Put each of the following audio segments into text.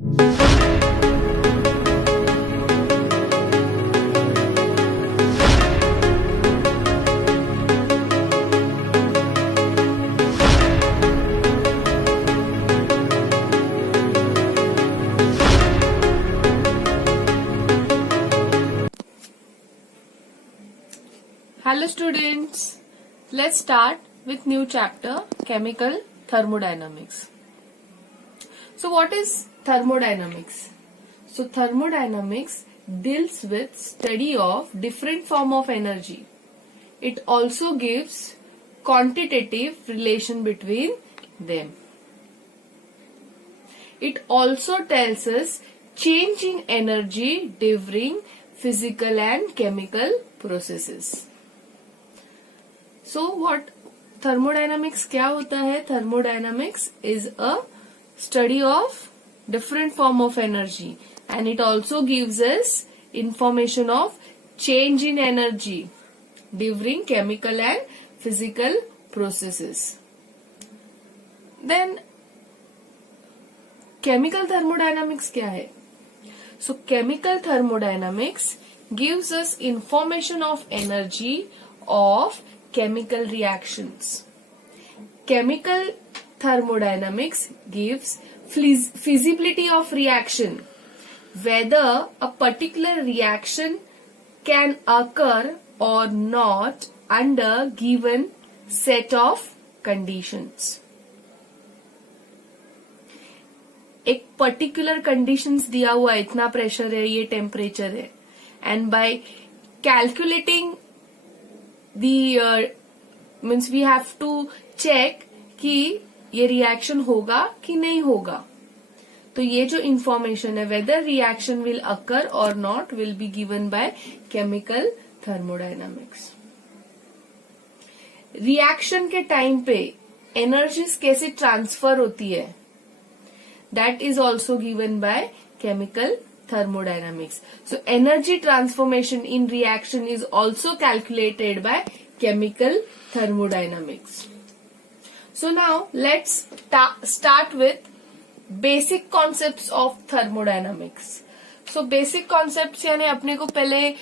Hello students, let's start with new chapter, Chemical Thermodynamics. So what is thermodynamics? So thermodynamics deals with study of different form of energy. It also gives quantitative relation between them. It also tells us change in energy during physical and chemical processes. So what thermodynamics क्या होता है? Thermodynamics is a study of different form of energy and it also gives us information of change in energy during chemical and physical processes. Then chemical thermodynamics क्या है? So chemical thermodynamics gives us information of energy of chemical reactions. Chemical thermodynamics gives feasibility of reaction, whether a particular reaction can occur or not under given set of conditions. एक particular conditions दिया हुआ है, इतना pressure है, ये temperature है, and by calculating means we have to check कि ये रिएक्शन होगा कि नहीं होगा. तो ये जो इंफॉर्मेशन है, वेदर रिएक्शन विल अकर और not, will be given by chemical thermodynamics. Reaction के टाइम पे एनर्जीज कैसे ट्रांसफर होती है, that is also given by chemical thermodynamics. So energy transformation in reaction is also calculated by chemical thermodynamics. So now let's start with basic concepts of thermodynamics. So basic concepts यानी अपने को पहले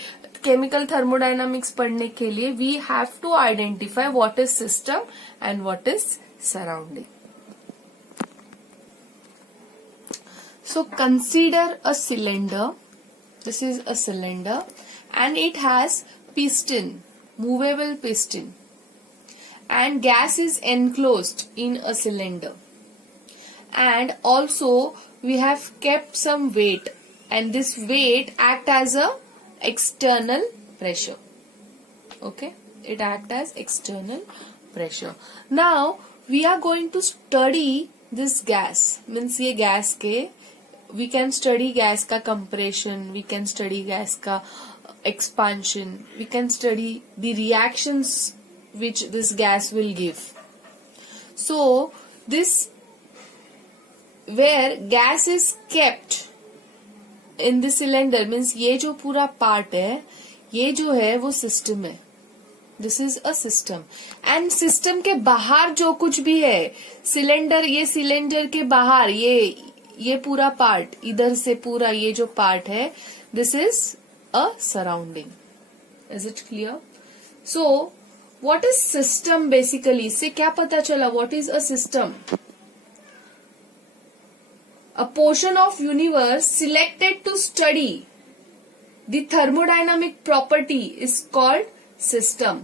chemical thermodynamics पढ़ने के लिए we have to identify what is system and what is surrounding. So consider a cylinder. This is a cylinder and it has piston, movable piston, and gas is enclosed in a cylinder. And also we have kept some weight and this weight act as a external pressure. Okay, it act as external pressure. Now we are going to study this gas. Means ये gas के we can study gas ka compression, we can study gas ka expansion, we can study the reactions which this gas will give. So this where gas is kept in the cylinder means ये जो पूरा part है, ये जो है वो system है. This is a system and system के बाहर जो कुछ भी है, cylinder, ये cylinder के बाहर ये पूरा पार्ट, इधर से पूरा ये जो पार्ट है, this is a surrounding. Is it clear? So what is system basically? इससे क्या पता चला what is a system? A portion of universe selected to study the thermodynamic property is called system.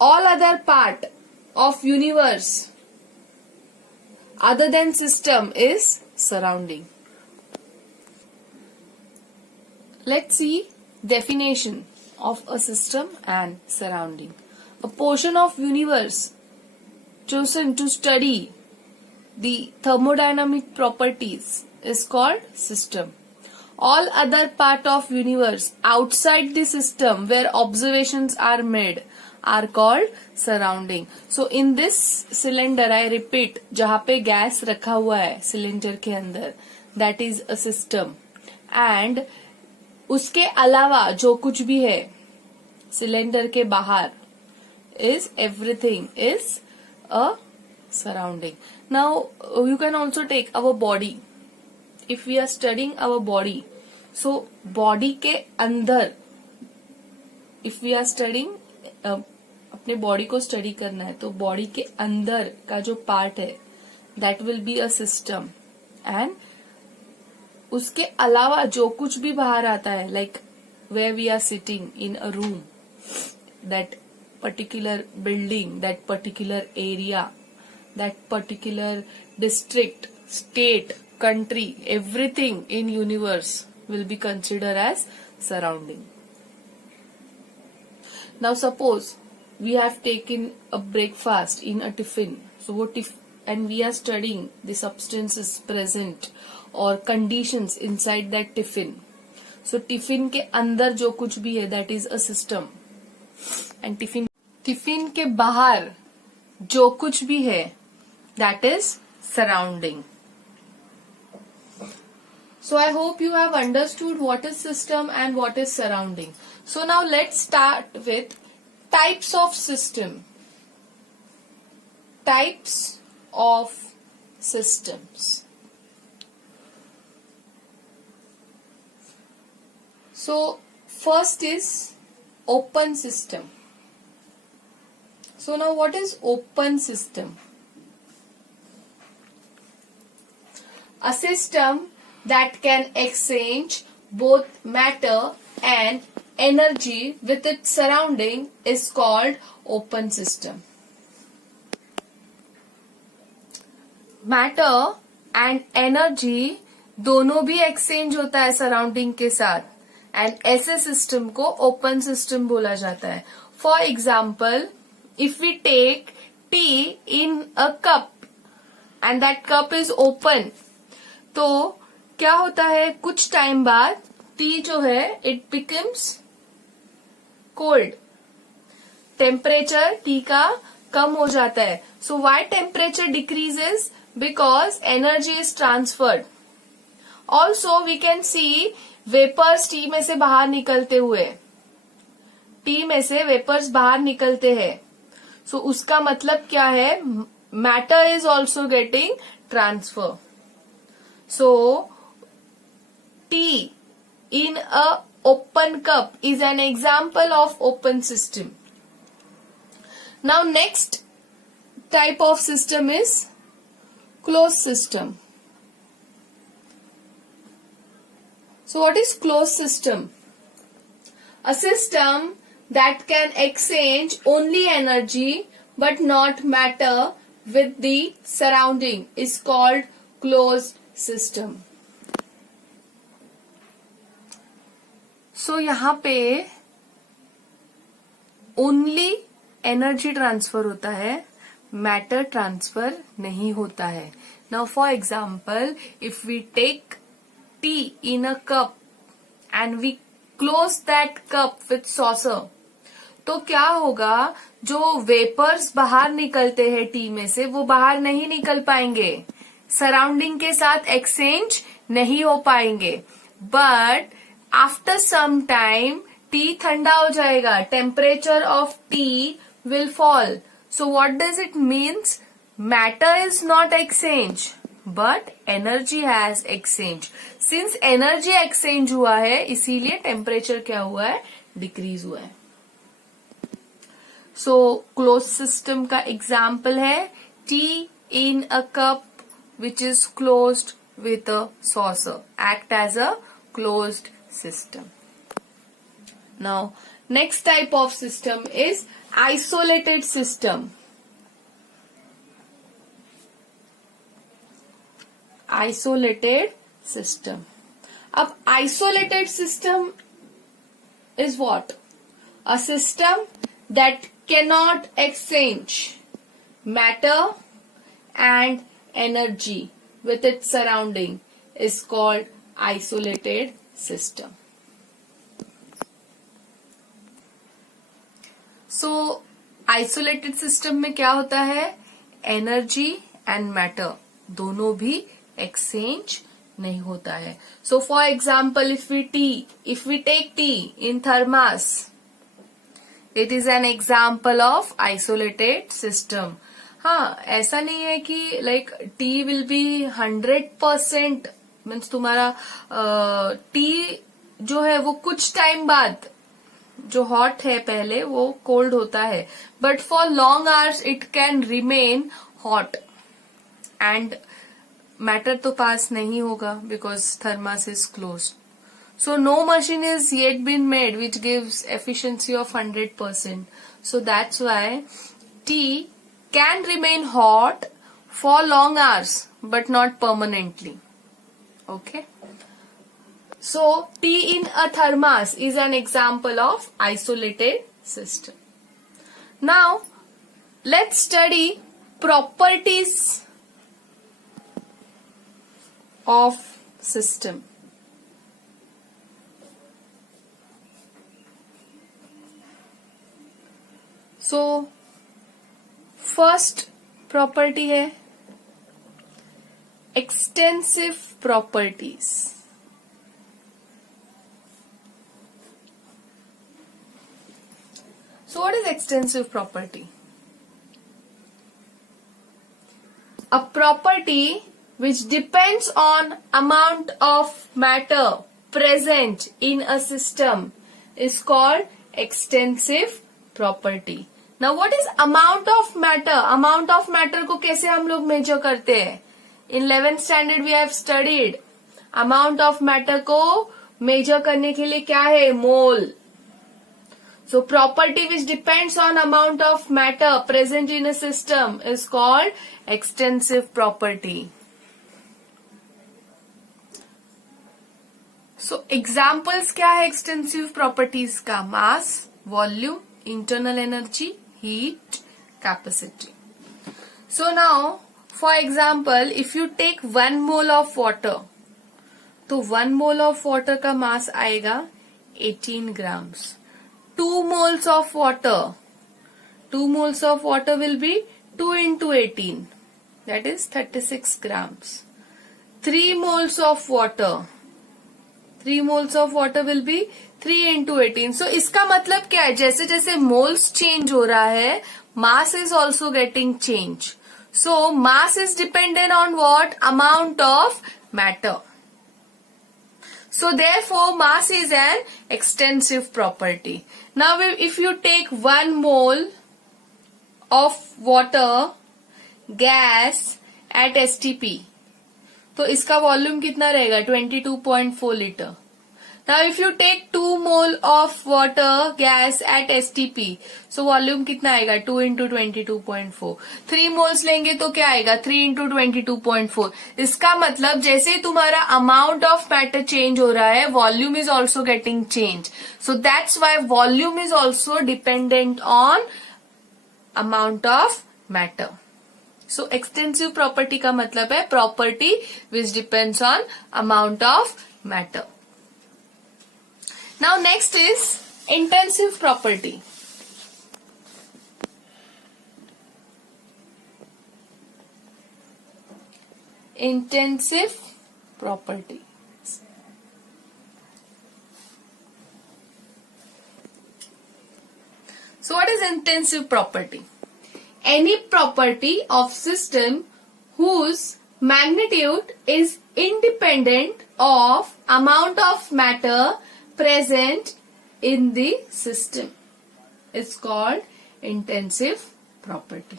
All other part of universe other than system is surrounding. Let's see definition of a system and surrounding. A portion of universe chosen to study the thermodynamic properties is called system. All other part of universe outside the system where observations are made are called surrounding. So in this cylinder, I repeat, जहाँ पे gas रखा हुआ है cylinder के अंदर, that is a system. And उसके अलावा जो कुछ भी है सिलेंडर के बाहर is everything is a surrounding. Now you can also take our body. If we are studying our body, so body के अंदर, if we are studying अपने बॉडी को स्टडी करना है, तो बॉडी के अंदर का जो पार्ट है that will be a system, and उसके अलावा जो कुछ भी बाहर आता है, like where we are sitting in a room, that particular building, that particular area, that particular district, state, country, everything in universe will be considered as surrounding. Now suppose we have taken a breakfast in a tiffin, so what if, and we are studying the substances present or conditions inside that tiffin. So tiffin के अंदर जो कुछ भी है that is a system, and tiffin के बाहर जो कुछ भी है that is surrounding. So I hope you have understood what is system and what is surrounding. So now let's start with types of system. Types of systems. So first is open system. So now what is open system? A system that can exchange both matter and energy with its surrounding is called open system. Matter and energy दोनों भी exchange होता है surrounding के साथ, and ऐसे system को open system बोला जाता है. For example, if we take tea in a cup and that cup is open, तो क्या होता है, कुछ टाइम बाद टी जो है it becomes cold, temperature tea का कम हो जाता है. So why temperature decreases? Because energy is transferred. Also we can see vapours tea में से बाहर निकलते हुए, टी में से वेपर्स बाहर निकलते हैं. सो उसका मतलब क्या है, matter is also getting transfer. So, tea in a open cup is an example of open system. Now next type of system is closed system. So what is closed system? A system that can exchange only energy but not matter with the surrounding is called closed system. So यहाँ पे only energy transfer होता है, matter transfer नहीं होता है. Now for example, if we take tea in a cup and we close that cup with saucer, तो क्या होगा, जो वेपर्स बाहर निकलते हैं टी में से वो बाहर नहीं निकल पाएंगे, सराउंडिंग के साथ एक्सचेंज नहीं हो पाएंगे. But after some time tea ठंडा हो जाएगा, temperature of tea will fall. So what does it means? Matter is not exchange but energy has exchange. Since energy exchange हुआ है इसीलिए टेम्परेचर क्या हुआ है, डिक्रीज हुआ है. सो क्लोज सिस्टम का एग्जाम्पल है T in a cup which is closed with a saucer, act as a closed system. Now next type of system is isolated system. Isolated system. अब isolated system is what? A system that cannot exchange matter and energy with its surrounding is called isolated system. So isolated system में क्या होता है, energy and matter दोनों भी exchange नहीं होता है. So for example, if we take tea in thermos, it is an example of isolated system. हाँ, ऐसा नहीं है कि like T will be 100%, means तुम्हारा टी जो है वो कुछ टाइम बाद जो हॉट है पहले वो कोल्ड होता है, but for long hours it can remain hot and matter तो पास नहीं होगा because thermos is close. So no machine is yet been made which gives efficiency of 100%. So that's why tea can remain hot for long hours but not permanently. Okay. So tea in a thermos is an example of isolated system. Now let's study properties of system. So first property है extensive properties. So what is extensive property? A property which depends on amount of matter present in a system is called extensive property. Now what is amount of matter? Amount of matter को कैसे हम लोग major करते हैं? In 11th standard we have studied. Amount of matter को major करने के लिए क्या है? मोल. So property which depends on amount of matter present in a system is called extensive property. So examples क्या है extensive properties का? Mass, volume, internal energy, heat, capacity. So now, for example, if you take 1 mole of water, तो 1 mole of water का mass आएगा 18 grams. 2 moles of water, 2 moles of water will be 2 into 18, that is 36 grams. 3 moles of water, 3 moles of water will be 3 into 18. So इसका मतलब क्या है? जैसे जैसे moles change हो रहा है, mass is also getting change. So mass is dependent on what? Amount of matter. So therefore mass is an extensive property. Now if you take 1 mole of water gas at STP, तो इसका volume कितना रहेगा? 22.4 litre. Now if you take 2 mole of water gas at STP, so volume कितना आएगा? 2 into 22.4. 3 moles लेंगे तो क्या आएगा? 3 into 22.4. इसका मतलब जैसे तुम्हारा amount of matter change हो रहा है, volume is also getting change. So that's why volume is also dependent on amount of matter. So extensive property का मतलब है property which depends on amount of matter. Now next is intensive property. Intensive property. So what is intensive property? Any property of system whose magnitude is independent of amount of matter present in the system is called intensive property.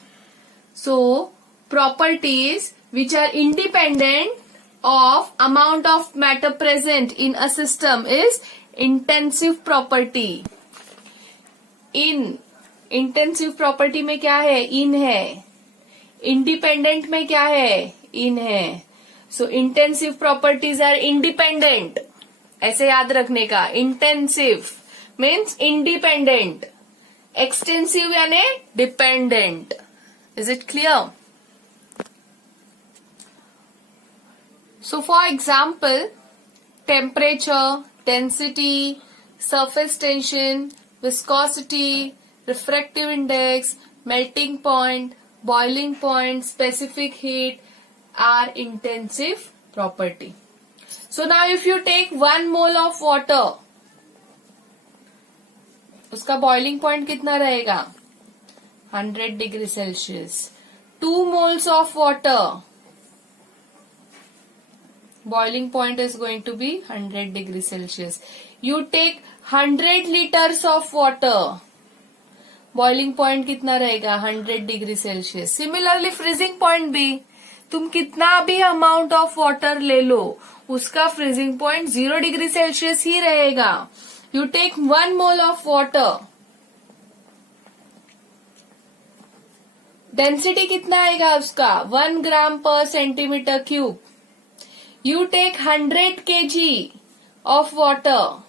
So properties which are independent of amount of matter present in a system is intensive property. In intensive property में क्या है? इन है. Independent में क्या है? इन है. सो intensive properties are independent. ऐसे याद रखने का. Intensive means independent. एक्सटेंसिव यानी dependent. Is it clear? So for example temperature, density, surface tension, viscosity, refractive index, melting point, boiling point, specific heat are intensive property. So now if you take 1 mole of water, उसका boiling point कितना रहेगा? 100 degree Celsius. 2 moles of water. Boiling point is going to be 100 degrees Celsius. You take 100 liters of water. Boiling point कितना रहेगा 100 degree Celsius. Similarly freezing point भी, तुम कितना भी amount of water ले लो, उसका फ्रीजिंग पॉइंट 0 डिग्री सेल्सियस ही रहेगा. You take 1 mole of water. Density कितना आएगा उसका 1 gram per centimetre cube. You take 100 kg of water,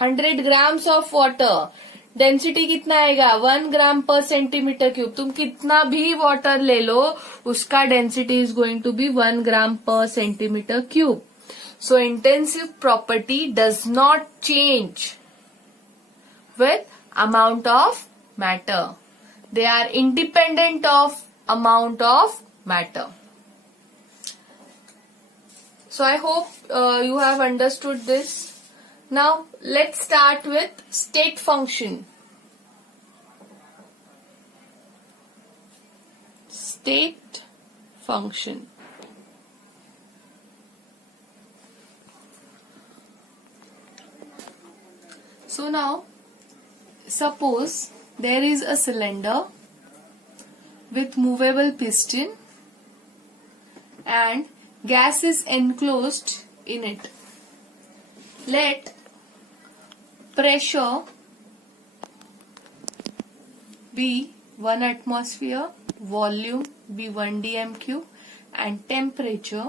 100 grams of water. Density कितना आएगा 1 ग्राम पर सेंटीमीटर क्यूब. तुम कितना भी वाटर ले लो, उसका density is going to be 1 gram per centimetre cube. So intensive property does not change with amount of matter. They are independent of amount of matter. So I hope you have understood this. Now let's start with state function. State function. So now suppose there is a cylinder with movable piston and gas is enclosed in it. Let pressure be 1 atmosphere, volume be 1 dm cube and temperature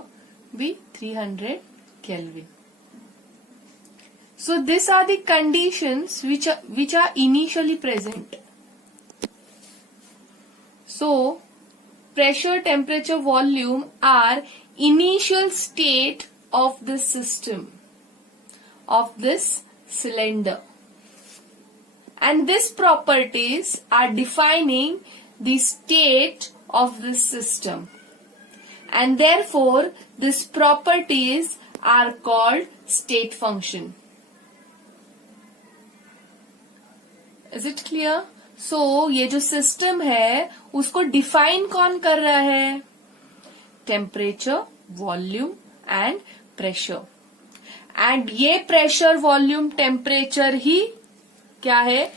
be 300 Kelvin. So these are the conditions which are initially present. So pressure, temperature, volume are initial state of this system, of this cylinder, and these properties are defining the state of this system, and therefore these properties are called state function. Is it clear? So ये जो system है उसको define कौन कर रहा है? Temperature, volume and pressure. And ये pressure, volume, temperature ही क्या है?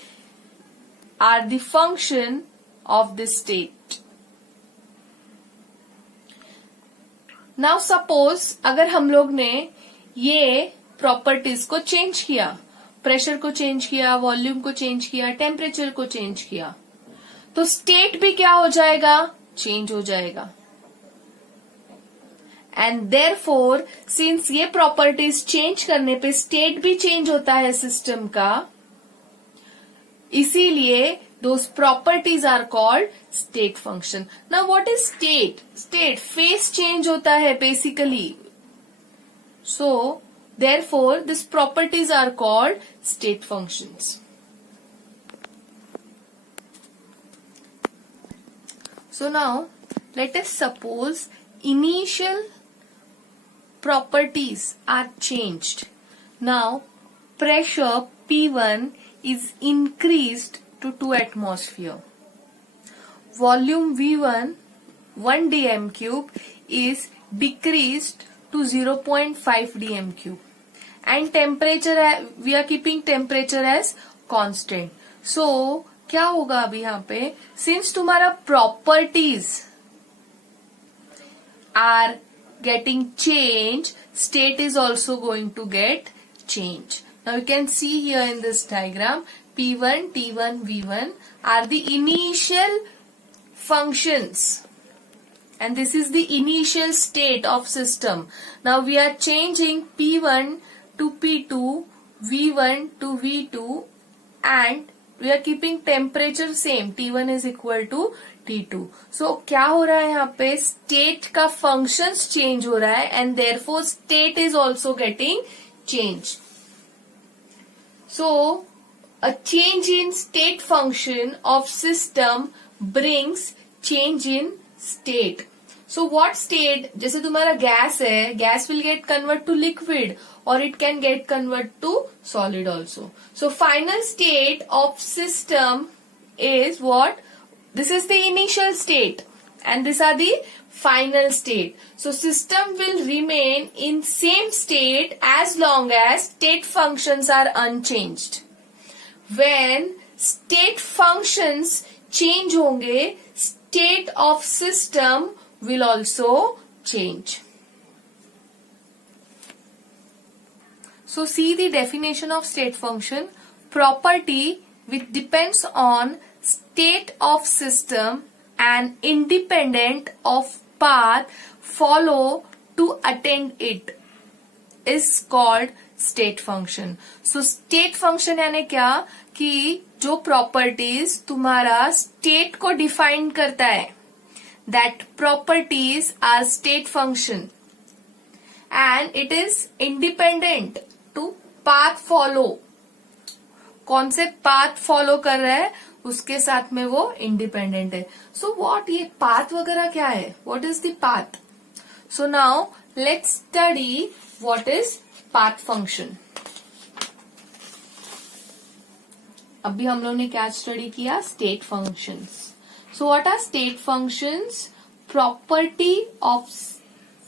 Are the function of the state. Now suppose अगर हम लोग ने ये प्रॉपर्टीज को चेंज किया, प्रेशर को चेंज किया, वॉल्यूम को चेंज किया, टेम्परेचर को चेंज किया, तो स्टेट भी क्या हो जाएगा? चेंज हो जाएगा. एंड देयरफॉर सिंस ये प्रॉपर्टीज चेंज करने पे स्टेट भी चेंज होता है सिस्टम का, इसीलिए those properties are called state function. Now what is state? State phase change होता है basically. So therefore these properties are called state functions. So now let us suppose initial properties are changed. Now pressure P1 is increased to 2 atmosphere. Volume V1 1 dm cube is decreased to 0.5 dm cube. And temperature, we are keeping temperature as constant. So क्या होगा अभी यहाँ पे? Since तुम्हारा properties are getting changed, state is also going to get changed. Now you can see here in this diagram, P1, T1, V1 are the initial functions. And this is the initial state of system. Now we are changing P1 to P2, V1 to V2, and we are keeping temperature same. T1 is equal to T2. So क्या हो रहा है यहाँ पे? State का functions change हो रहा है and therefore state is also getting changed. So a change in state function of system brings change in state. So what state? जैसे तुम्हारा गैस है, gas will get convert to liquid or it can get convert to solid also. So final state of system is what? This is the initial state. and these are the final state. So system will remain in same state as long as state functions are unchanged. When state functions change होंगे, state of system will also change. So see the definition of state function. Property which depends on state of system and independent of path follow to attain it is called state function. So state function यानी क्या कि जो properties तुम्हारा state को define करता है, that properties are state function and it is independent to path follow. कौन से पाथ फॉलो कर रहा है उसके साथ में वो इंडिपेंडेंट है. सो व्हाट ये पाथ वगैरह क्या है, what is the path. So now let's study what is path function. अभी हम लोग ने क्या स्टडी किया, state functions. So what are state functions, property of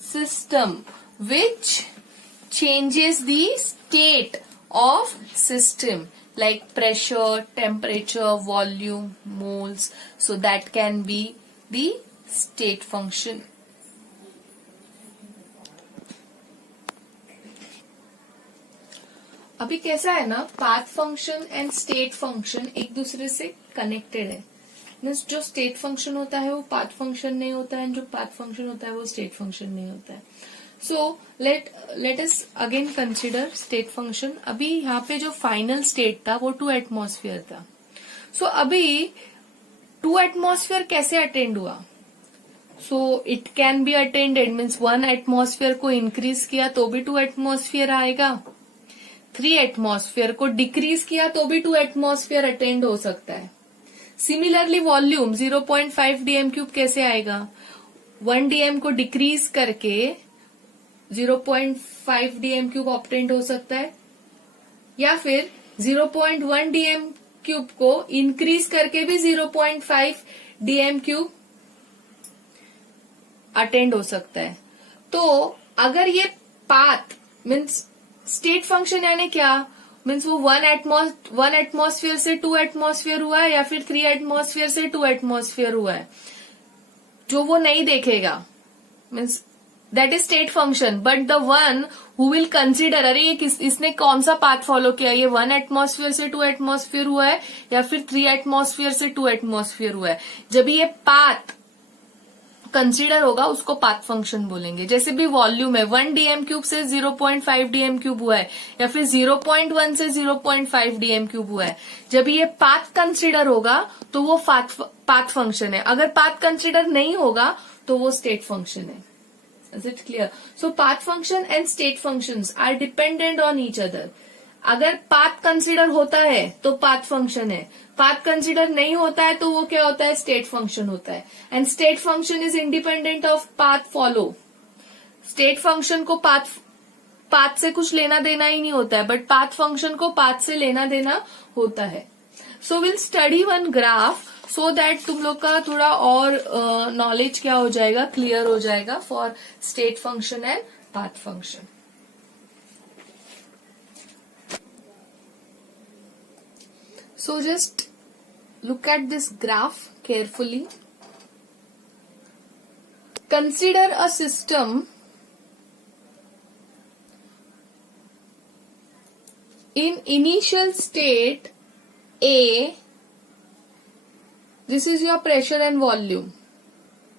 system which changes the state of system like pressure, temperature, volume, moles. So that can be the state function. अभी कैसा है ना, path function and state function एक दूसरे से connected है. Means जो state function होता है वो पाथ फंक्शन नहीं होता है, जो पाथ फंक्शन होता है वो स्टेट फंक्शन नहीं होता है. So let us again consider state function. अभी यहाँ पे जो फाइनल स्टेट था वो 2 एटमॉस्फेयर था. सो अभी 2 एटमॉस्फेयर कैसे अटेंड हुआ. So it can be attended means 1 atmosphere को इंक्रीज किया तो भी 2 एटमॉस्फेयर आएगा. 3 एटमॉस्फेयर को डिक्रीज किया तो भी 2 एटमॉस्फेयर अटेंड हो सकता है. सिमिलरली वॉल्यूम 0.5 dm³ कैसे आएगा. 1 dm को डिक्रीज करके 0.5 dm³ ऑब्टेंड हो सकता है, या फिर 0.1 dm³ को इंक्रीज करके भी 0.5 dm³ अटेंड हो सकता है. तो अगर ये पाथ मीन्स स्टेट फंक्शन यानी क्या, मीन्स वो 1 एटमॉस्फेयर से 2 एटमॉस्फेयर हुआ है या फिर 3 एटमॉस्फेयर से 2 एटमॉस्फेयर हुआ है, जो वो नहीं देखेगा. Means that is state function. But the one who will consider, अरे ये इसने कौन सा पाथ फॉलो किया, ये 1 एटमॉस्फेयर से 2 एटमॉस्फेयर हुआ है या फिर 3 एटमॉस्फेयर से 2 एटमॉस्फेयर हुआ है, जब ये पाथ कंसिडर होगा उसको पाथ फंक्शन बोलेंगे. जैसे भी वॉल्यूम है 1 dm³ से 0.5 dm³ हुआ है या फिर 0.1 से 0.5 dm³ हुआ है, जब ये पाथ कंसिडर होगा तो वो पाथ फंक्शन है. अगर पाथ कंसिडर नहीं होगा तो वो स्टेट फंक्शन है. Is it clear? So path function and state functions are dependent on each other. अगर path consider होता है तो path function है, path consider नहीं होता है तो वो क्या होता है, state function होता है. And state function is independent of path follow. State function को path से कुछ लेना देना ही नहीं होता है, but path function को path से लेना देना होता है. So we'll study one graph so that तुम लोग का थोड़ा और नॉलेज क्या हो जाएगा, क्लियर हो जाएगा for state function and path function. So just look at this graph carefully. Consider a system in initial state A. This is your pressure and volume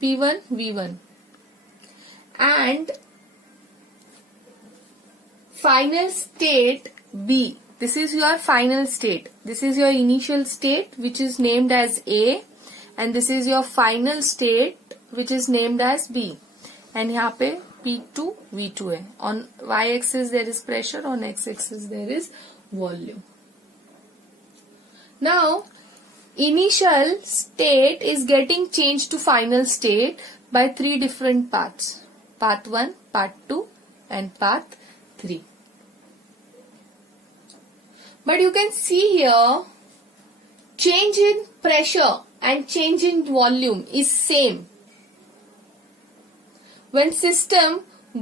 P1 V1, and final state B. This is your final state. This is your initial state which is named as A, and this is your final state which is named as B. And यहाँ पे P2 V2 है. On y-axis there is pressure, on x-axis there is volume. Now initial state is getting changed to final state by 3 different paths. Path 1, path 2 and path 3. But you can see here change in pressure and change in volume is same. when system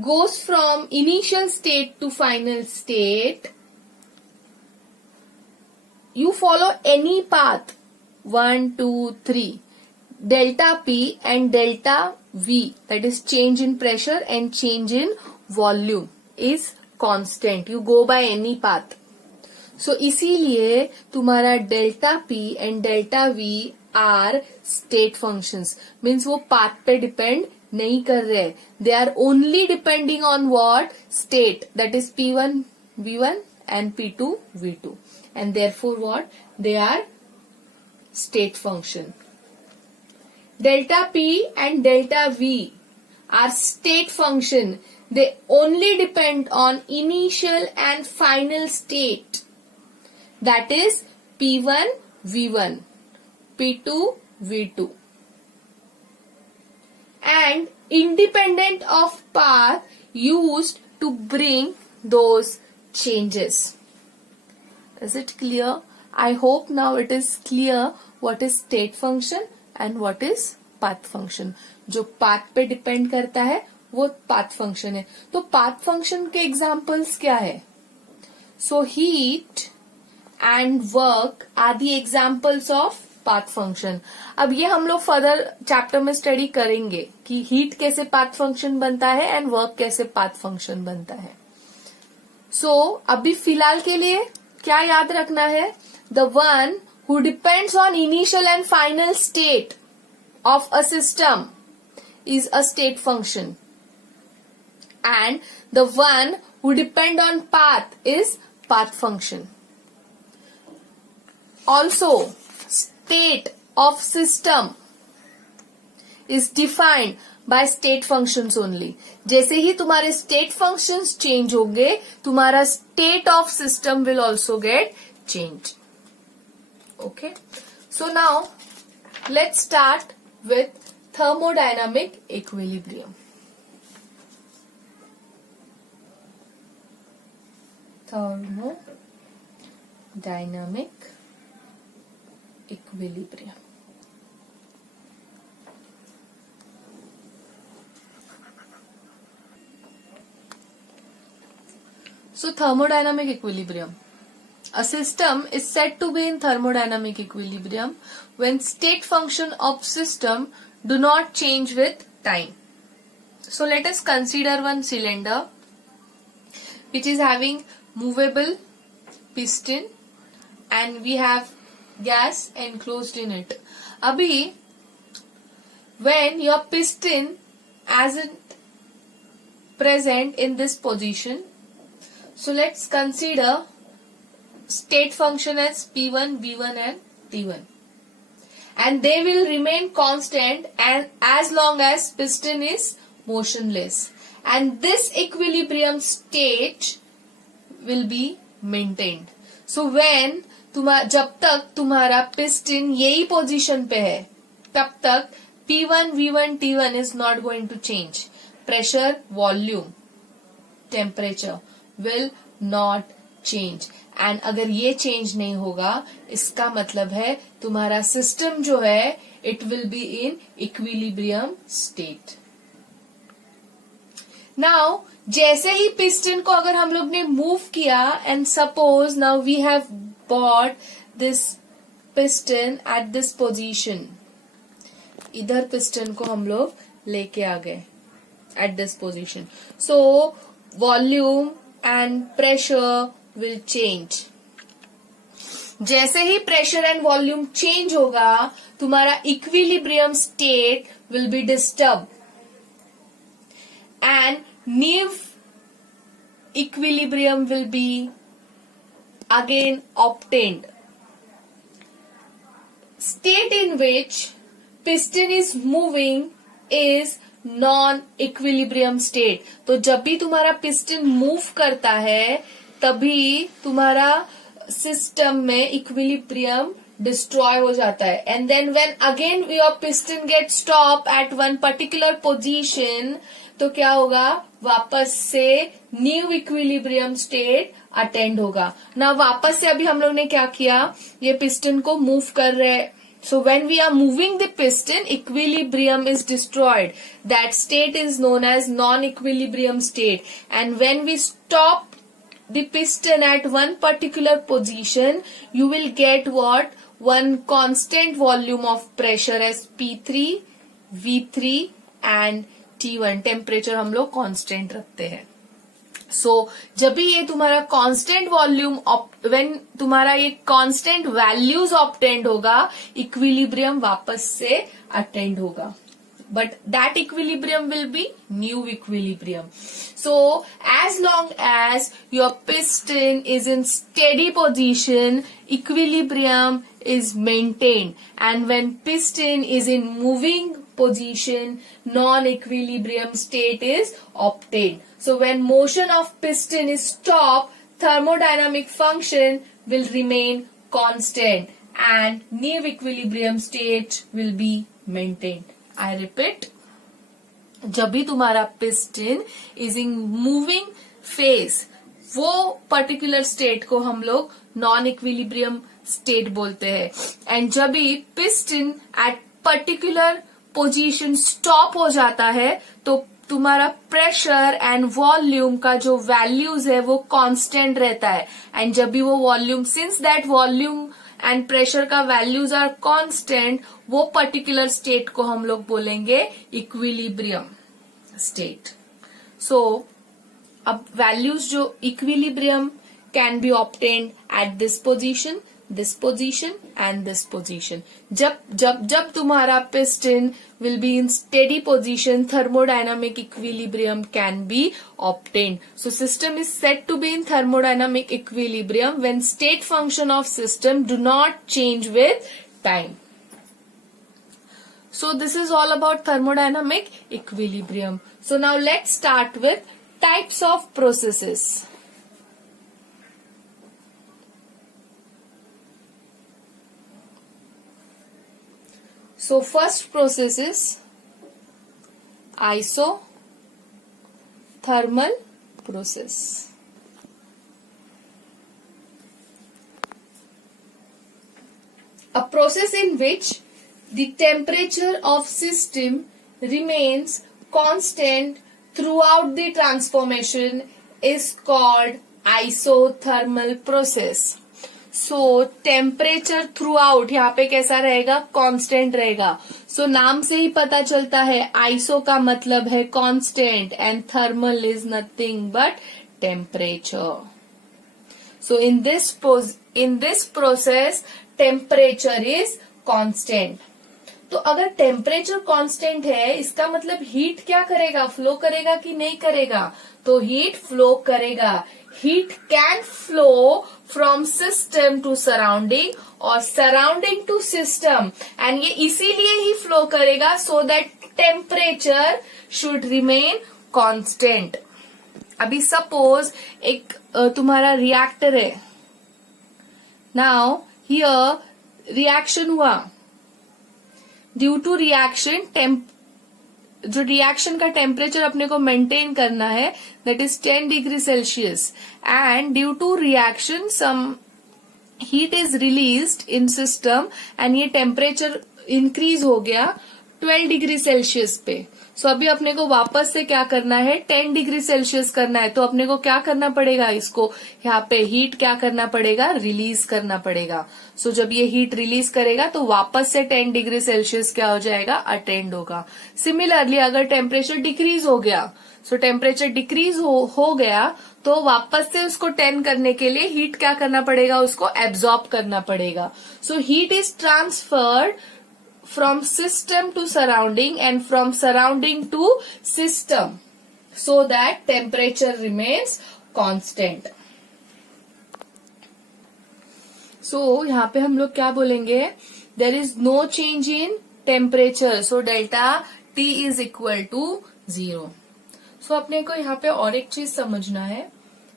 goes from initial state to final state, you follow any path 1, 2, 3, delta P and delta V, that is change in pressure and change in volume is constant. You go by any path. So इसीलिए तुम्हारा delta P and delta V are state functions, means वो path पे depend नहीं कर रहे, they are only depending on what state, that is P1 V1 and P2 V2, and therefore what, they are state function. Delta P and delta V are state function. They only depend on initial and final state, that is P1 V1, P2 V2, and independent of path used to bring those changes. Is it clear? I hope now it is clear what is state function and what is path function. जो path पे depend करता है वो path function है. तो path function के examples क्या है? So heat and work are the examples of path function. अब ये हम लोग फर्दर चैप्टर में स्टडी करेंगे कि हीट कैसे path function बनता है एंड वर्क कैसे path function बनता है. So अभी फिलहाल के लिए क्या याद रखना है? The one who depends on initial and final state of a system is a state function, and the one who depend on path is path function. Also, state of system is defined by state functions only. जैसे ही तुम्हारे state functions change होंगे, तुम्हारा state of system will also get changed. Okay. So now let's start with thermodynamic equilibrium. Thermodynamic equilibrium. So thermodynamic equilibrium. A system is said to be in thermodynamic equilibrium when state function of system do not change with time. So let us consider one cylinder which is having movable piston and we have gas enclosed in it. Abhi, when your piston isn't present in this position, so let's consider state function as P1, V1 and T1. And they will remain constant and as long as piston is motionless. And this equilibrium state will be maintained. So when जब तक तुम्हारा piston यही position पे है, तब तक P1, V1, T1 is not going to change. Pressure, volume, temperature will not change. And अगर ये चेंज नहीं होगा इसका मतलब है तुम्हारा सिस्टम जो है it will be in equilibrium state. Now जैसे ही पिस्टन को अगर हम लोग ने मूव किया and suppose now we have bought this piston at this position, इधर पिस्टन को हम लोग लेके आ गए at this position, so volume and pressure will change. जैसे ही प्रेशर एंड वॉल्यूम चेंज होगा तुम्हारा equilibrium state will be disturb and new equilibrium will be again obtained. State in which piston is moving is non equilibrium state. तो जब भी तुम्हारा piston move करता है तभी तुम्हारा सिस्टम में इक्विलिब्रियम डिस्ट्रॉय हो जाता है. And then when again your piston get stop at one particular position, तो क्या होगा, वापस से न्यू इक्विलिब्रियम स्टेट अटेंड होगा ना. वापस से अभी हम लोग ने क्या किया, ये पिस्टन को मूव कर रहे So when we are moving the piston, equilibrium is destroyed. That state is known as non-equilibrium state. And when we stop the piston at one particular position, you will get what? One constant volume of pressure as P3, V3 and T1. Temperature हम लोग constant रखते हैं. सो जब भी ये तुम्हारा constant volume, when तुम्हारा ये कांस्टेंट वैल्यूज ऑब्टेंड होगा, इक्विलिब्रियम वापस से अटेंड होगा. But that equilibrium will be new equilibrium. So as long as your piston is in steady position, equilibrium is maintained. And when piston is in moving position, non-equilibrium state is obtained. So when motion of piston is stopped, thermodynamic function will remain constant and new equilibrium state will be maintained. I repeat, जब भी तुम्हारा piston is in moving phase, वो particular state को हम लोग non equilibrium state बोलते हैं. And जब भी piston at particular position stop हो जाता है, तो तुम्हारा प्रेशर एंड वॉल्यूम का जो वैल्यूज है वो कांस्टेंट रहता है. एंड जब भी वो volume, since that volume and pressure का वैल्यूज आर कांस्टेंट, वो पर्टिकुलर स्टेट को हम लोग बोलेंगे इक्विलिब्रियम स्टेट. सो अब वैल्यूज जो equilibrium can be obtained eight this position and this position. जब तुम्हारा piston will be in steady position, thermodynamic equilibrium can be obtained. So system is said to be in thermodynamic equilibrium when state function of system do not change with time. So this is all about thermodynamic equilibrium. So now let's start with types of processes. So first process is isothermal process. A process in which the temperature of system remains constant throughout the transformation is called isothermal process. So temperature through out यहाँ पे कैसा रहेगा? Constant रहेगा. सो नाम से ही पता चलता है, आइसो का मतलब है constant and thermal is nothing but temperature. So in this process temperature is constant. तो अगर टेम्परेचर कांस्टेंट है, इसका मतलब हीट क्या करेगा? फ्लो करेगा कि नहीं करेगा? तो हीट फ्लो करेगा. Heat can flow from system to surrounding और surrounding to system, and ये इसीलिए ही flow करेगा so that temperature should remain constant. अभी suppose एक तुम्हारा reactor है. Now here reaction हुआ. Due to reaction जो रिएक्शन का टेम्परेचर अपने को मेंटेन करना है, that is 10 degree Celsius. And due to reaction some heat is released in system and ये टेम्परेचर इंक्रीज हो गया 12 डिग्री सेल्सियस पे. सो अभी अपने को वापस से क्या करना है? 10 डिग्री सेल्सियस करना है. तो अपने को क्या करना पड़ेगा? इसको यहाँ पे हीट क्या करना पड़ेगा? रिलीज करना पड़ेगा. सो जब ये हीट रिलीज करेगा तो वापस से 10 डिग्री सेल्सियस क्या हो जाएगा? अटेंड होगा. सिमिलरली अगर टेम्परेचर डिक्रीज हो गया, सो टेम्परेचर डिक्रीज हो गया तो वापस से उसको 10 करने के लिए हीट क्या करना पड़ेगा? उसको एब्जॉर्ब करना पड़ेगा. So heat is transferred from system to surrounding and from surrounding to system so that temperature remains constant. So यहाँ पे हम लोग क्या बोलेंगे? There is no change in temperature, so delta T is equal to 0. So अपने को यहाँ पे और एक चीज समझना है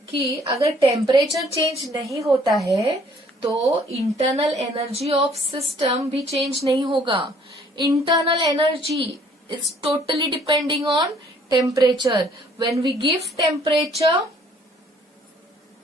कि अगर टेम्परेचर चेंज नहीं होता है तो इंटरनल एनर्जी ऑफ सिस्टम भी चेंज नहीं होगा. Internal energy is totally depending on temperature. When we give temperature,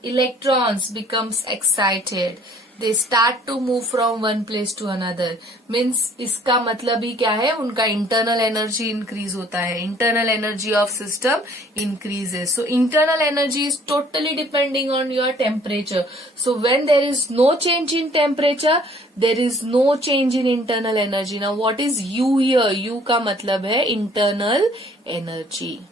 electrons becomes excited. they start to move from one place to another. Means इसका मतलब ही क्या है, उनका internal energy increase होता है. Internal energy of system increases. So internal energy is totally depending on your temperature. So when there is no change in temperature, there is no change in internal energy. Now what is U here? U का मतलब है internal energy.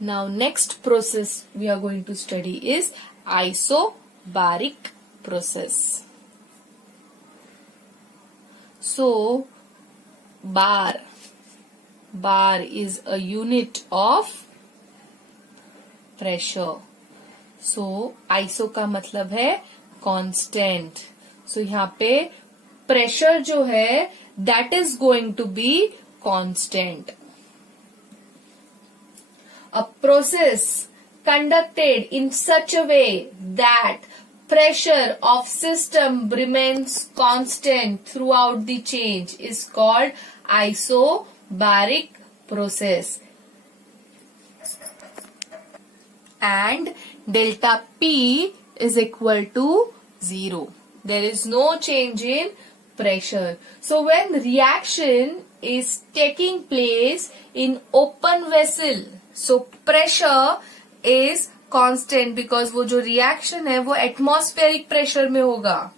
Now next process we are going to study is isobaric process. So bar is a unit of pressure. So iso का मतलब है constant. So यहाँ पे pressure जो है that is going to be constant. A process conducted in such a way that pressure of system remains constant throughout the change is called isobaric process. And delta P is equal to 0. There is no change in pressure. So when reaction is taking place in open vessel, so pressure is constant because वो जो reaction है वो atmospheric pressure में होगा.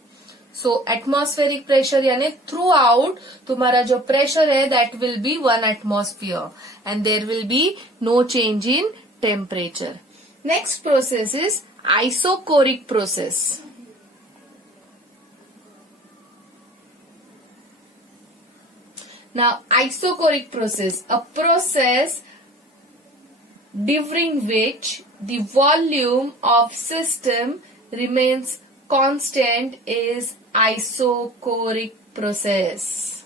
So atmospheric pressure यानी throughout तुम्हारा जो pressure है that will be 1 atmosphere and there will be no change in temperature. Next process is isochoric process. Now isochoric process, a process during which the volume of system remains constant is isochoric process.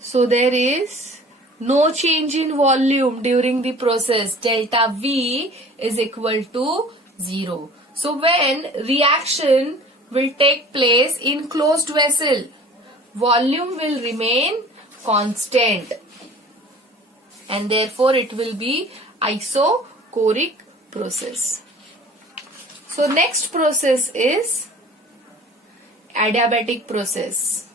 So there is no change in volume during the process. Delta V is equal to 0. So when reaction will take place in closed vessel, volume will remain constant. And therefore it will be isochoric process. So next process is adiabatic process.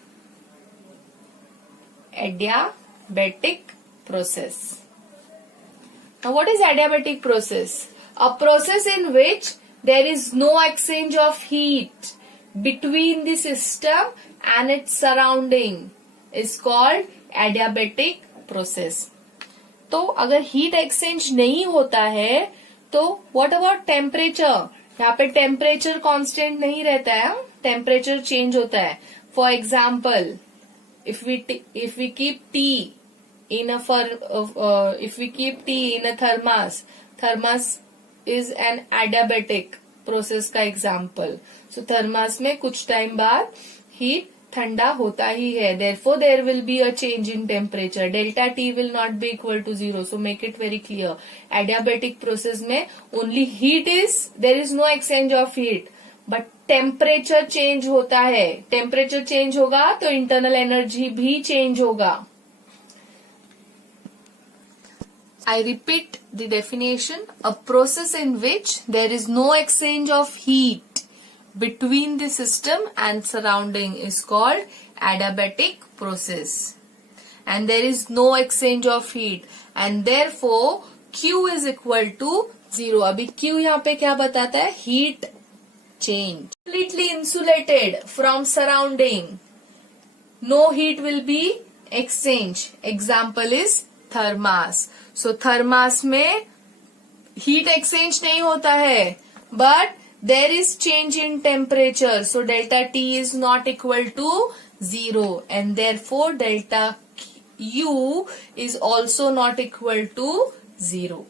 Adiabatic process. Now what is adiabatic process? A process in which there is no exchange of heat between the system and its surrounding is called adiabatic process. तो अगर heat exchange नहीं होता है तो what about temperature? यहाँ पे temperature constant नहीं रहता है, टेम्परेचर चेंज होता है. For example, if we keep tea in a thermos is an adiabatic process का एग्जाम्पल. सो थर्मास में कुछ टाइम बाद हीट ठंडा होता ही है. therefore there will be a change in temperature. delta T will not be equal to 0. so make it very clear. Adiabatic process में only heat is, there is no exchange of heat, but temperature change होता है. temperature change होगा तो internal energy भी change होगा. I repeat the definition. A process in which there is no exchange of heat between the system and surrounding is called adiabatic process. And there is no exchange of heat and therefore Q is equal to 0. अभी Q यहाँ पे क्या बताता है? Heat change. Completely insulated from surrounding. No heat will be exchanged. Example is thermos. So thermos में heat exchange नहीं होता है, but there is change in temperature. So delta T is not equal to 0 and therefore delta U is also not equal to 0.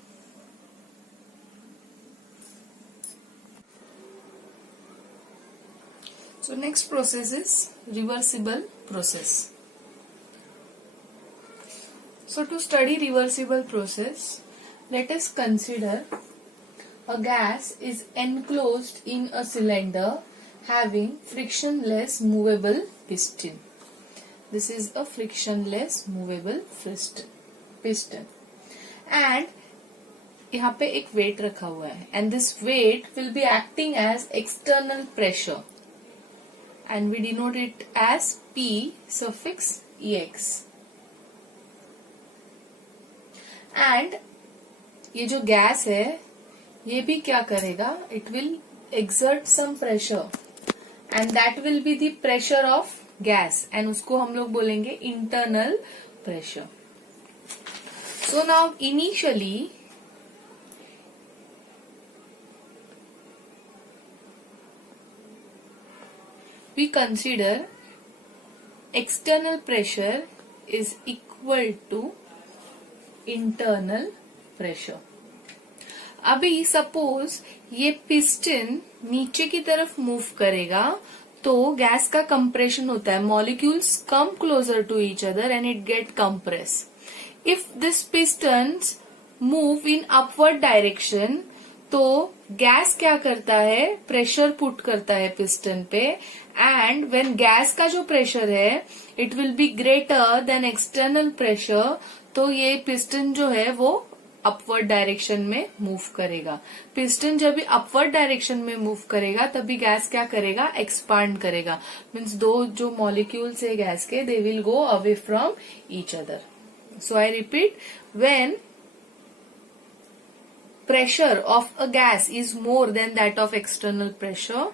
So next process is reversible process. So to study reversible process, let us consider a gas is enclosed in a cylinder having frictionless movable piston. This is a frictionless movable piston. And यहाँ पे एक wait रखा हुआ है and this weight will be acting as external pressure and we denote it as P suffix EX. एंड ये जो gas है ये भी क्या करेगा, it will exert some pressure and that will be the pressure of gas and उसको हम लोग बोलेंगे internal pressure. So now initially we consider external pressure is equal to internal pressure. अभी सपोज ये पिस्टन नीचे की तरफ मूव करेगा तो गैस का कंप्रेशन होता है, molecules come closer to each other and it get compress. If this pistons move in upward direction तो गैस क्या करता है, प्रेशर पुट करता है पिस्टन पे एंड व्हेन गैस का जो प्रेशर है it will be greater than external pressure, तो ये पिस्टन जो है वो अपवर्ड डायरेक्शन में मूव करेगा. पिस्टन जब भी अपवर्ड डायरेक्शन में मूव करेगा तभी गैस क्या करेगा, एक्सपांड करेगा. मीन्स दो जो मॉलिक्यूल्स है गैस के they will go away from each other. So I repeat, when pressure of a gas is more than that of external pressure,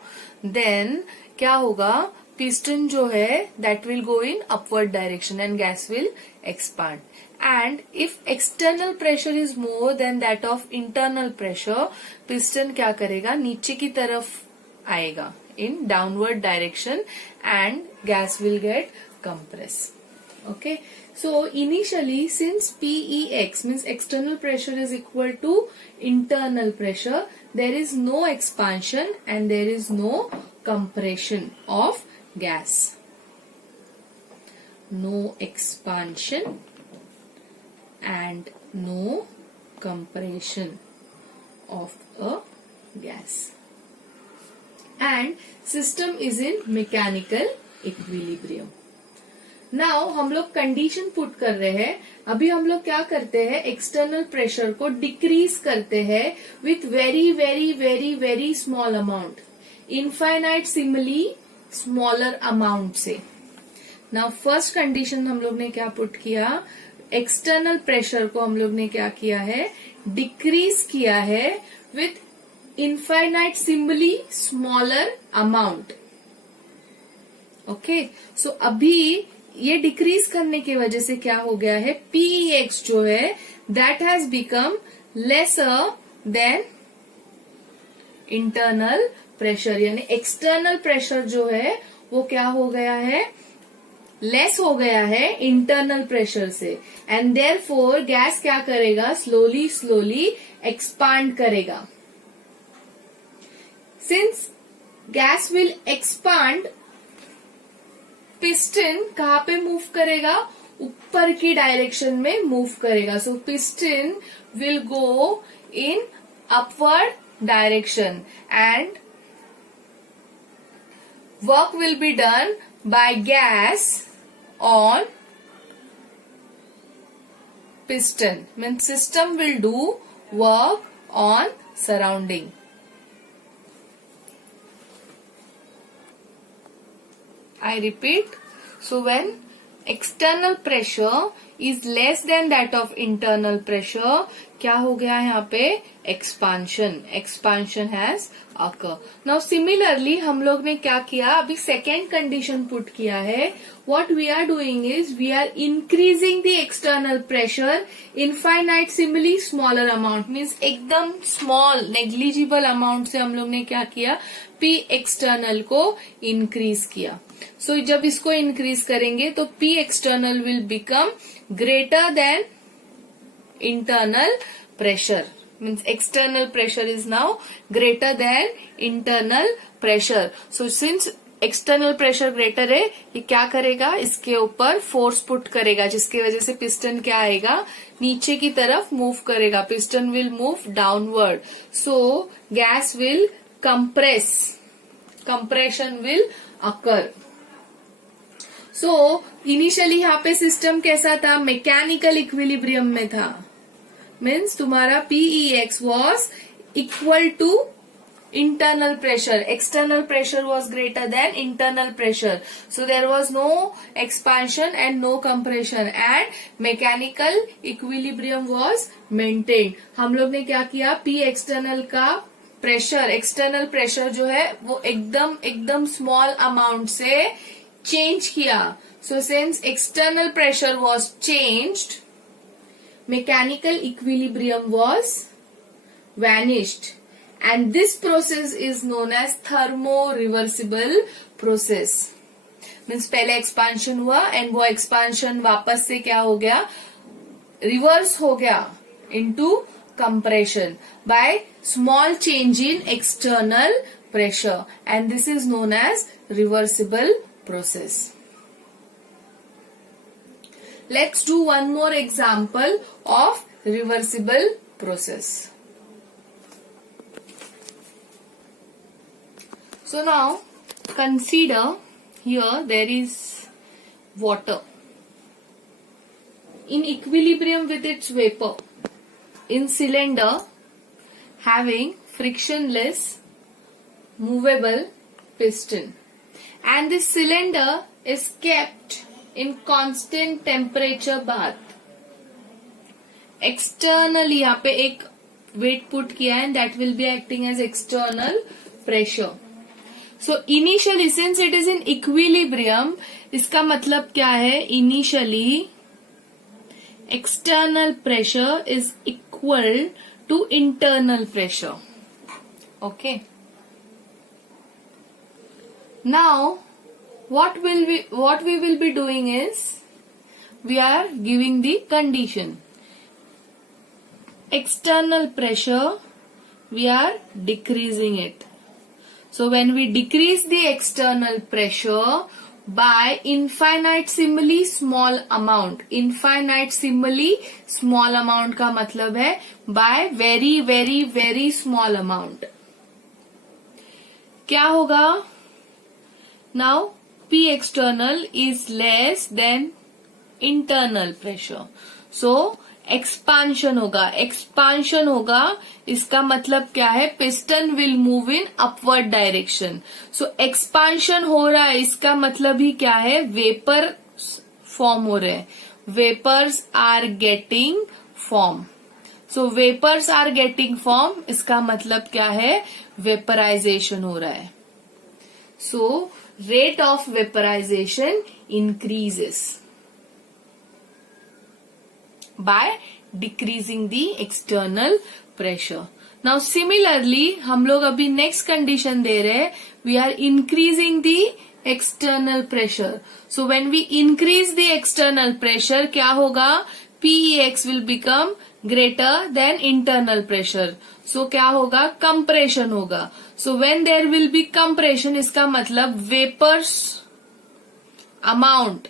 then क्या होगा, piston जो है that will go in upward direction and gas will expand. And if external pressure is more than that of internal pressure, piston क्या करेगा, नीचे की तरफ आएगा in downward direction and gas will get compressed. Okay. So initially since PEX means external pressure is equal to internal pressure, there is no expansion and there is no compression of gas. No expansion and no compression of a gas. And system is in mechanical equilibrium. Now हम लोग condition put कर रहे हैं. अभी हम लोग क्या करते हैं, एक्सटर्नल प्रेशर को डिक्रीज करते हैं with very very very very small amount, infinite simile smaller amount से. नाउ फर्स्ट कंडीशन हम लोग ने क्या पुट किया, एक्सटर्नल प्रेशर को हम लोग ने क्या किया है, डिक्रीज किया है with infinitesimally smaller amount. Okay, so अभी ये डिक्रीज करने की वजह से क्या हो गया है, PEX जो है that has become lesser than internal pressure, यानी एक्सटर्नल प्रेशर जो है वो क्या हो गया है, लेस हो गया है इंटरनल प्रेशर से एंड देयरफॉर गैस क्या करेगा, स्लोली स्लोली एक्सपांड करेगा. Since gas will expand, piston कहाँ पे मूव करेगा, ऊपर की डायरेक्शन में मूव करेगा. So piston will go in upward direction and work will be done by gas on piston. Means system will do work on surrounding. I repeat. So when external pressure is less than that of internal pressure, क्या हो गया यहाँ पे, expansion has occur. Now similarly हम लोग ने क्या किया, अभी second condition put किया है. What we are doing is we are increasing the external pressure infinitesimally smaller amount, means एकदम small negligible amount से हम लोग ने क्या किया, P external को increase किया. So जब इसको increase करेंगे तो P external will become greater than internal pressure. Means external pressure is now greater than internal pressure. So since external pressure greater है, ये क्या करेगा, इसके ऊपर फोर्स पुट करेगा, जिसकी वजह से पिस्टन क्या आएगा, नीचे की तरफ मूव करेगा. Piston will move downward, so gas will compress, compression will occur. So initially यहाँ पे सिस्टम कैसा था, मैकेनिकल इक्विलिब्रियम में था. मीन्स तुम्हारा PEX was equal to internal pressure. External pressure was greater than internal pressure. So there was no expansion and no compression and mechanical equilibrium was maintained. हम लोग ने क्या किया, P external का pressure, external pressure जो है वो एकदम स्मॉल अमाउंट से चेंज किया. So since external pressure was changed, mechanical equilibrium was vanished. And this process is known as thermo-reversible process. Means पहले expansion हुआ and वो expansion वापस से क्या हो गया, reverse हो गया into compression by small change in external pressure, and this is known as reversible process. Let's do one more example of reversible process. So now consider here there is water in equilibrium with its vapor in cylinder having frictionless movable piston, and this cylinder is kept in constant temperature bath. Externally यहाँ पे एक weight put किया है and that will be acting as external pressure. So initially since it is in equilibrium, इसका मतलब क्या है, initially external pressure is equal to internal pressure. Okay. Now what we will be doing is we are giving the condition. External pressure we are decreasing it. So when we decrease the external pressure by infinitesimally small amount, infinitesimally small amount का मतलब है by very very very small amount, क्या होगा, now P external is less than internal pressure. So expansion होगा, इसका मतलब क्या है, piston will move in upward direction. So expansion हो रहा है, इसका मतलब ही क्या है, वेपर फॉर्म हो रहे हैं, vapours are getting form. So vapours are getting form, इसका मतलब क्या है, वेपराइजेशन हो रहा है. So rate of vaporisation increases by decreasing the external pressure. Now similarly हम लोग अभी next condition दे रहे हैं, we are increasing the external pressure. So when we increase the external pressure क्या होगा, PEX will become greater than internal pressure. So क्या होगा, compression होगा. So when there will be compression, इसका मतलब vapors amount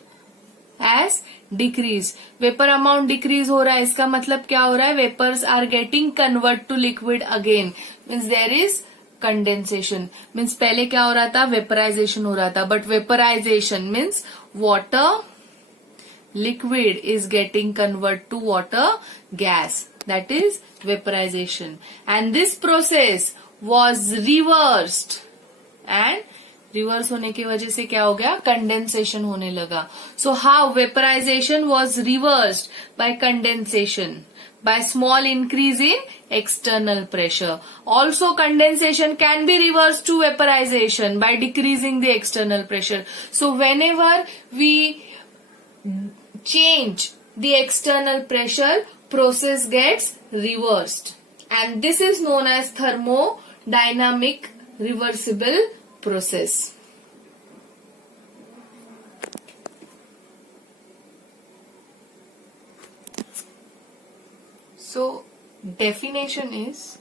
has decrease. Vapour amount decrease हो रहा है, इसका मतलब क्या हो रहा है, vapours are getting convert to liquid again, means there is condensation. Means पहले क्या हो रहा था, वेपराइजेशन हो रहा था, but vaporisation means water liquid is getting convert to water gas, that is vaporisation. And this process was reversed, and reverse होने की वजह से क्या हो गया, कंडेंसेशन होने लगा. So how vaporisation was reversed, by condensation, by small increase in external pressure. Also condensation can be reversed to vaporization by decreasing the external pressure. So whenever we change the external pressure, process gets reversed, and this is known as thermodynamic reversible process. So definition is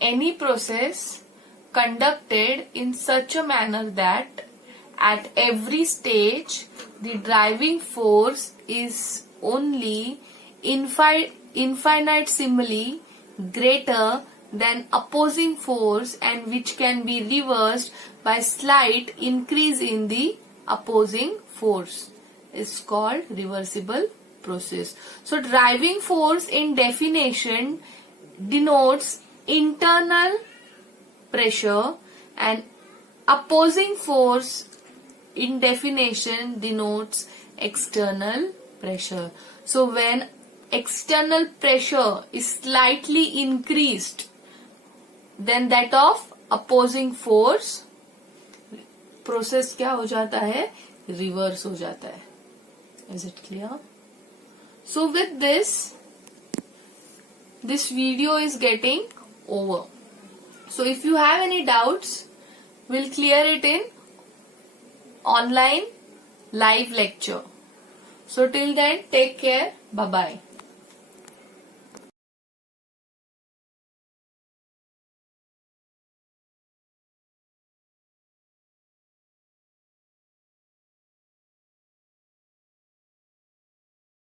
any process conducted in such a manner that at every stage the driving force is only infinitesimally greater than opposing force and which can be reversed by slight increase in the opposing force is called reversible process. So driving force in definition denotes internal pressure and opposing force in definition denotes external pressure. So when external pressure is slightly increased, then that of opposing force process क्या हो जाता है, reverse हो जाता है. Is it clear? So with this video is getting over. So if you have any doubts, we'll clear it in online live lecture. So till then, take care. Bye bye.